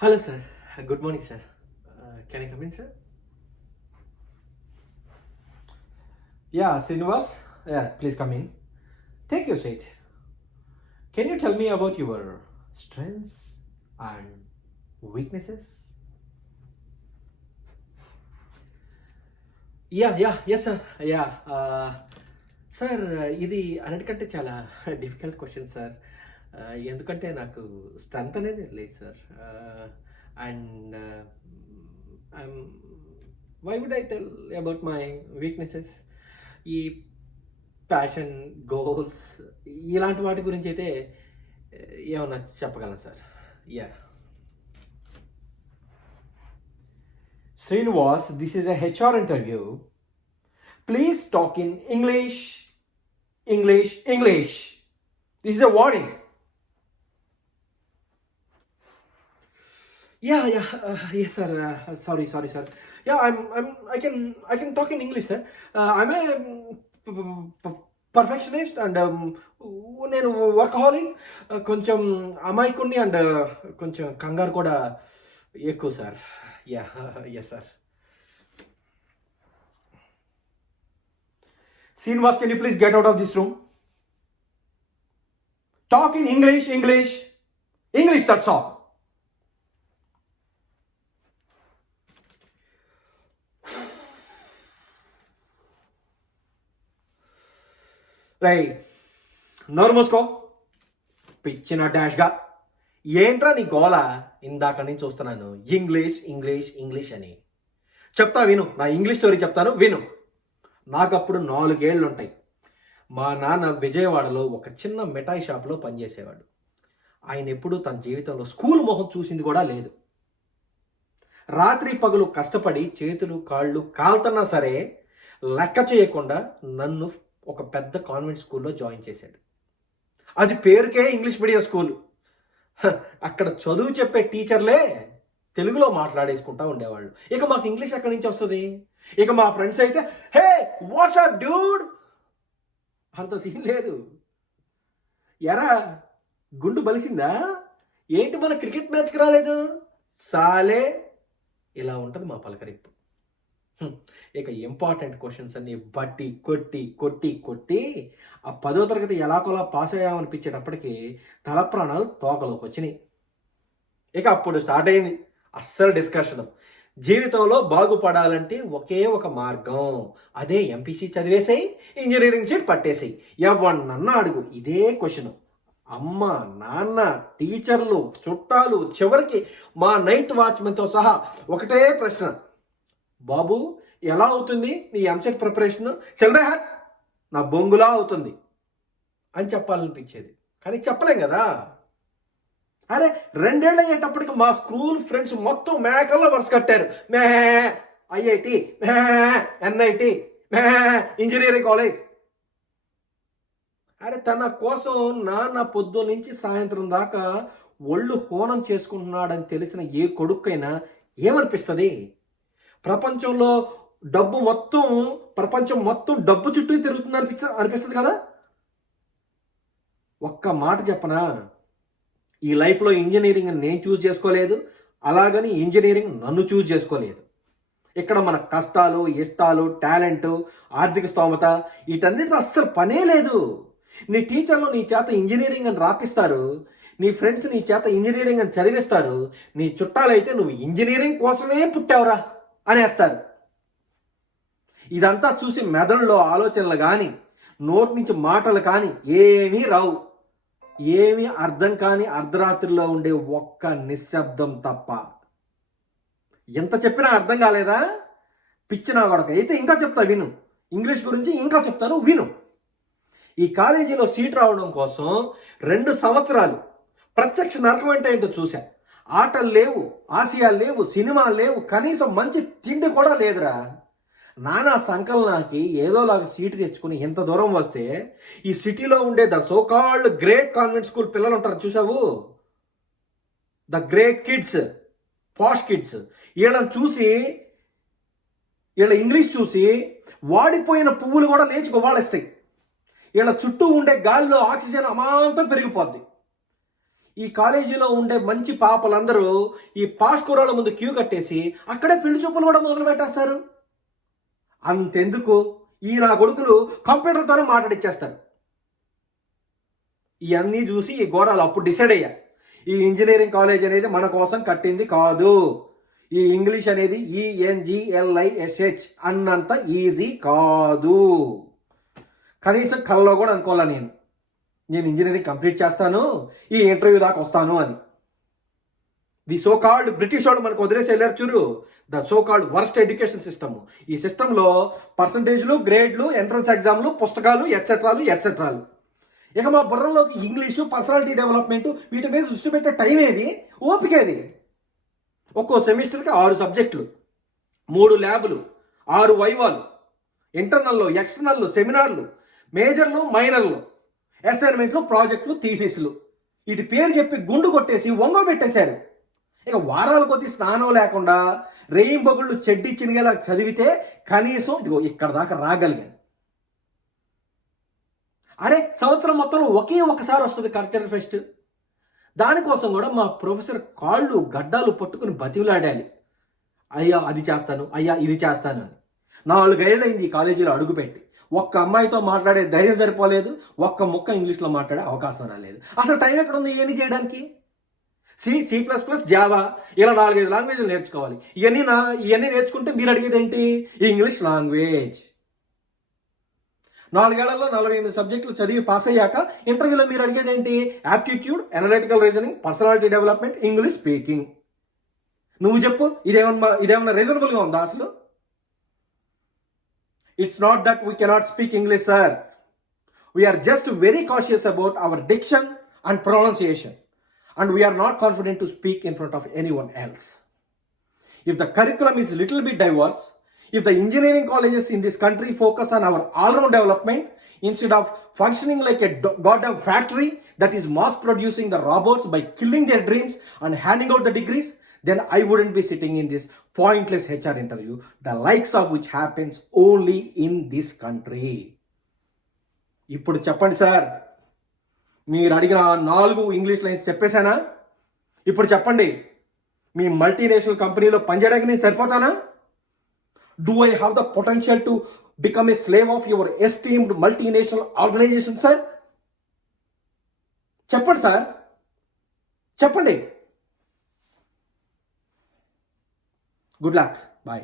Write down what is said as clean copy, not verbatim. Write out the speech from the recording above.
Hello, sir. Good morning, sir. Can I come in, sir? Yeah, Srinivas. Yeah, please come in. Take your seat. Can you tell me about your strengths and weaknesses? Yes, sir. Sir ఇది అన్నిటికంటే చాలా difficult question sir. ఎందుకంటే నాకు strength అనేది లేదు sir. And I'm why would I tell about my weaknesses? ఈ passion, goals ఇలాంటి వాటి గురించి అయితే ఏమన్నా చెప్పగలను sir. Yeah Srinivas, this is a HR interview. Please talk in English. English. This is a warning. Yes, sir. Sorry, sir. Yeah, I can talk in English, sir. I'm a perfectionist and నేను workaholic, కొంచెం అమాయకుడిని and కొంచెం కంగారు కూడా ఎక్కువ sir. Yes, sir. Srinivas, can you please get out of this room? Talk in English, that's all. Right. నోరు మూసుకో, పిచ్చిన డాష్గా. ఏంట్రా నీ గోల? ఇందాక నుంచి చూస్తున్నాను ఇంగ్లీష్ అని. చెప్తా విను, నా ఇంగ్లీష్ స్టోరీ చెప్తాను విను. నాకప్పుడు 4 ఏళ్ళు ఉంటాయి. మా నాన్న విజయవాడలో ఒక చిన్న మిఠాయి షాప్లో పనిచేసేవాడు. ఆయన ఎప్పుడూ తన జీవితంలో స్కూల్ మొహం చూసింది కూడా లేదు. రాత్రి పగలు కష్టపడి చేతులు కాళ్ళు కాలుతున్నా సరే లెక్క చేయకుండా నన్ను ఒక పెద్ద కాన్వెంట్ స్కూల్లో జాయిన్ చేశాడు. అది పేరుకే ఇంగ్లీష్ మీడియం స్కూల్. అక్కడ చదువు చెప్పే టీచర్లే తెలుగులో మాట్లాడేసుకుంటా ఉండేవాళ్ళు. ఇక మాకు ఇంగ్లీష్ ఎక్కడి నుంచి వస్తుంది? ఇక మా ఫ్రెండ్స్ అయితే హే వాట్సాప్ డ్యూడ్, అంత సీన్ లేదు. ఎరా గుండు బలిసిందా ఏంటి, మన క్రికెట్ మ్యాచ్కి రాలేదు సాలే, ఇలా ఉంటుంది మా పలకరింపు. ఇక ఇంపార్టెంట్ క్వశ్చన్స్ అన్ని బట్టి కొట్టి ఆ 10వ తరగతి ఎలాగోలా పాస్ అయ్యామనిపించేటప్పటికి తల ప్రాణాలు తోకలోకి వచ్చినాయి. ఇక అప్పుడు స్టార్ట్ అయింది అస్సలు డిస్కషన్. జీవితంలో బాగుపడాలంటే ఒకే ఒక మార్గం, అదే ఎంపీసీ చదివేసాయి, ఇంజనీరింగ్ సీట్ పట్టేసాయి. ఎవరినన్నా అడుగు ఇదే క్వశ్చన్. అమ్మ, నాన్న, టీచర్లు, చుట్టాలు, చివరికి మా నైట్ వాచ్మెన్తో సహా ఒకటే ప్రశ్న, బాబు ఎలా అవుతుంది నీ ఎంసెట్ ప్రిపరేషన్? చిల్డ్రే హ్యాట్ నా బొంగులా అవుతుంది అని చెప్పాలనిపించేది, కానీ చెప్పలేం కదా. అరే 2 ఏళ్ళు అయ్యేటప్పటికి మా స్కూల్ ఫ్రెండ్స్ మొత్తం మేకల్లో వరుస కట్టారు. మే ఐఐటి, మే ఎన్ఐటి, మే ఇంజనీరింగ్ కాలేజ్. అరే తన కోసం నాన్న పొద్దు నుంచి సాయంత్రం దాకా ఒళ్ళు హోనం చేసుకుంటున్నాడని తెలిసిన ఏ కొడుకైనా ఏమనిపిస్తుంది? ప్రపంచం మొత్తం డబ్బు చుట్టూ తిరుగుతుంది అనిపిస్తుంది కదా. ఒక్క మాట చెప్పనా, ఈ లైఫ్లో ఇంజనీరింగ్ నేను చూస్ చేసుకోలేదు, అలాగని ఇంజనీరింగ్ నన్ను చూస్ చేసుకోలేదు. ఇక్కడ మన కష్టాలు, ఇష్టాలు, టాలెంట్, ఆర్థిక స్తోమత వీటన్నిటితో అస్సలు పనే లేదు. నీ టీచర్లు నీ చేత ఇంజనీరింగ్ అని రాపిస్తారు, నీ ఫ్రెండ్స్ నీ చేత ఇంజనీరింగ్ అని చదివిస్తారు, నీ చుట్టాలైతే నువ్వు ఇంజనీరింగ్ కోసమే పుట్టావురా అనేస్తారు. ఇదంతా చూసి మెదడులో ఆలోచనలు కానీ నోటి నుంచి మాటలు కానీ ఏమీ రావు. ఏమీ అర్థం కాని అర్ధరాత్రిలో ఉండే ఒక్క నిశ్శబ్దం తప్ప. ఎంత చెప్పినా అర్థం కాలేదా? పిచ్చిన కొడక అయితే ఇంకా చెప్తా విను. ఇంగ్లీష్ గురించి ఇంకా చెప్తాను విను. ఈ కాలేజీలో సీట్ రావడం కోసం 2 సంవత్సరాలు ప్రత్యక్ష నరకం అంటే ఏంటో చూశా. ఆటలు లేవు, ఆశయాలు లేవు, సినిమాలు లేవు, కనీసం మంచి తిండి కూడా లేదురా. నానా సంకలనాకి ఏదోలాగా సీటు తెచ్చుకుని ఇంత దూరం వస్తే ఈ సిటీలో ఉండే the so called great convent school పిల్లలు ఉంటారు చూసావు, the great kids, posh kids, వీళ్ళని చూసి వీళ్ళ ఇంగ్లీష్ చూసి వాడిపోయిన పువ్వులు కూడా లేచి గువ్వాళిస్తాయి. వీళ్ళ చుట్టూ ఉండే గాలిలో ఆక్సిజన్ అమాంతం పెరిగిపోద్ది. ఈ కాలేజీలో ఉండే మంచి పాపలందరూ ఈ పాస్కూరాల ముందు క్యూ కట్టేసి అక్కడే పెళ్లి చూపులు కూడా మొదలు పెట్టేస్తారు. అంతెందుకు, ఈ నా కొడుకులు కంప్యూటర్తోనే మాట్లాడిచ్చేస్తారు. ఇవన్నీ చూసి ఈ గోరాలు అప్పుడు డిసైడ్ అయ్యా, ఈ ఇంజనీరింగ్ కాలేజ్ అనేది మన కోసం కట్టింది కాదు. ఈ ఇంగ్లీష్ అనేది ENGLISH అన్నంత ఈజీ కాదు. కనీసం కల్లో కూడా అనుకోవాలా నేను ఇంజనీరింగ్ కంప్లీట్ చేస్తాను, ఈ ఇంటర్వ్యూ దాకా వస్తాను అని. ది సో కాల్డ్ బ్రిటిష్ వాళ్ళు మనకు వదిలేసి వెళ్ళారు చూడు, the so called worst education system. ఈ సిస్టంలో పర్సంటేజ్లు, గ్రేడ్లు, ఎంట్రన్స్ ఎగ్జామ్లు, పుస్తకాలు, ఎట్సెట్రాలు. ఇక మా బుర్రలోకి ఇంగ్లీషు, పర్సనాలిటీ డెవలప్మెంట్ వీటి మీద దృష్టి పెట్టే టైం ఏది, ఓపికేది? ఒక్కో సెమిస్టర్కి 6 సబ్జెక్టులు, 3 ల్యాబులు, 6 వైవాలు, ఇంటర్నల్లు, ఎక్స్టర్నల్లు, సెమినార్లు, మేజర్లు, మైనర్లు, అసైన్మెంట్లు, ప్రాజెక్టులు, థీసిస్లు. వీటి పేరు చెప్పి గుండు కొట్టేసి వంగో పెట్టేశారు. ఇక వారాల కొద్ది స్నానం లేకుండా రేయింబగుళ్ళు చెడ్డి చినిగేలా చదివితే కనీసం ఇదిగో ఇక్కడ దాకా రాగలిగాను. అరే సంవత్సరం మొత్తంలో ఒకే ఒకసారి వస్తుంది కల్చరల్ ఫెస్ట్. దానికోసం కూడా మా ప్రొఫెసర్ కాళ్ళు గడ్డాలు పట్టుకుని బతిలాడాలి, అయ్యా అది చేస్తాను, అయ్యా ఇది చేస్తాను అని. 4 ఏళ్ళైంది ఈ కాలేజీలో అడుగుపెట్టి. ఒక్క అమ్మాయితో మాట్లాడే ధైర్యం సరిపోలేదు, ఒక్క ముక్క ఇంగ్లీష్లో మాట్లాడే అవకాశం రాలేదు. అసలు టైం ఎక్కడ ఉంది ఇవన్నీ చేయడానికి? C++, జావా ఇలా 4-5 లాంగ్వేజ్లు నేర్చుకోవాలి. ఇవన్నీ నేర్చుకుంటే మీరు అడిగేది ఏంటి? English language. 4 ఏళ్లలో 48 సబ్జెక్టులు చదివి పాస్ అయ్యాక ఇంటర్వ్యూలో మీరు అడిగేది ఏంటి? Aptitude, analytical reasoning, personality development, English speaking. నువ్వు చెప్పు, ఇదేమన్నా రీజనబుల్గా ఉందా అసలు? It's not that we cannot speak English, sir. We are just very cautious about our diction and pronunciation. And we are not confident to speak in front of anyone else. If the curriculum is little bit diverse, if the engineering colleges in this country focus on our all-round development instead of functioning like a goddamn factory that is mass producing the robots by killing their dreams and handing out the degrees, then I wouldn't be sitting in this pointless HR interview, the likes of which happens only in this country. ఇప్పుడు చెప్పండి sir, మీరు అడిగిన 4 English lines చెప్పేశానా? ఇప్పుడు చెప్పండి, మీ multinational కంపెనీలో పనిచేయడానికి నేను సరిపోతానా? Do I have the potential to become a slave of your esteemed multinational organisation sir? చెప్పండి సార్, చెప్పండి. Good luck. Bye.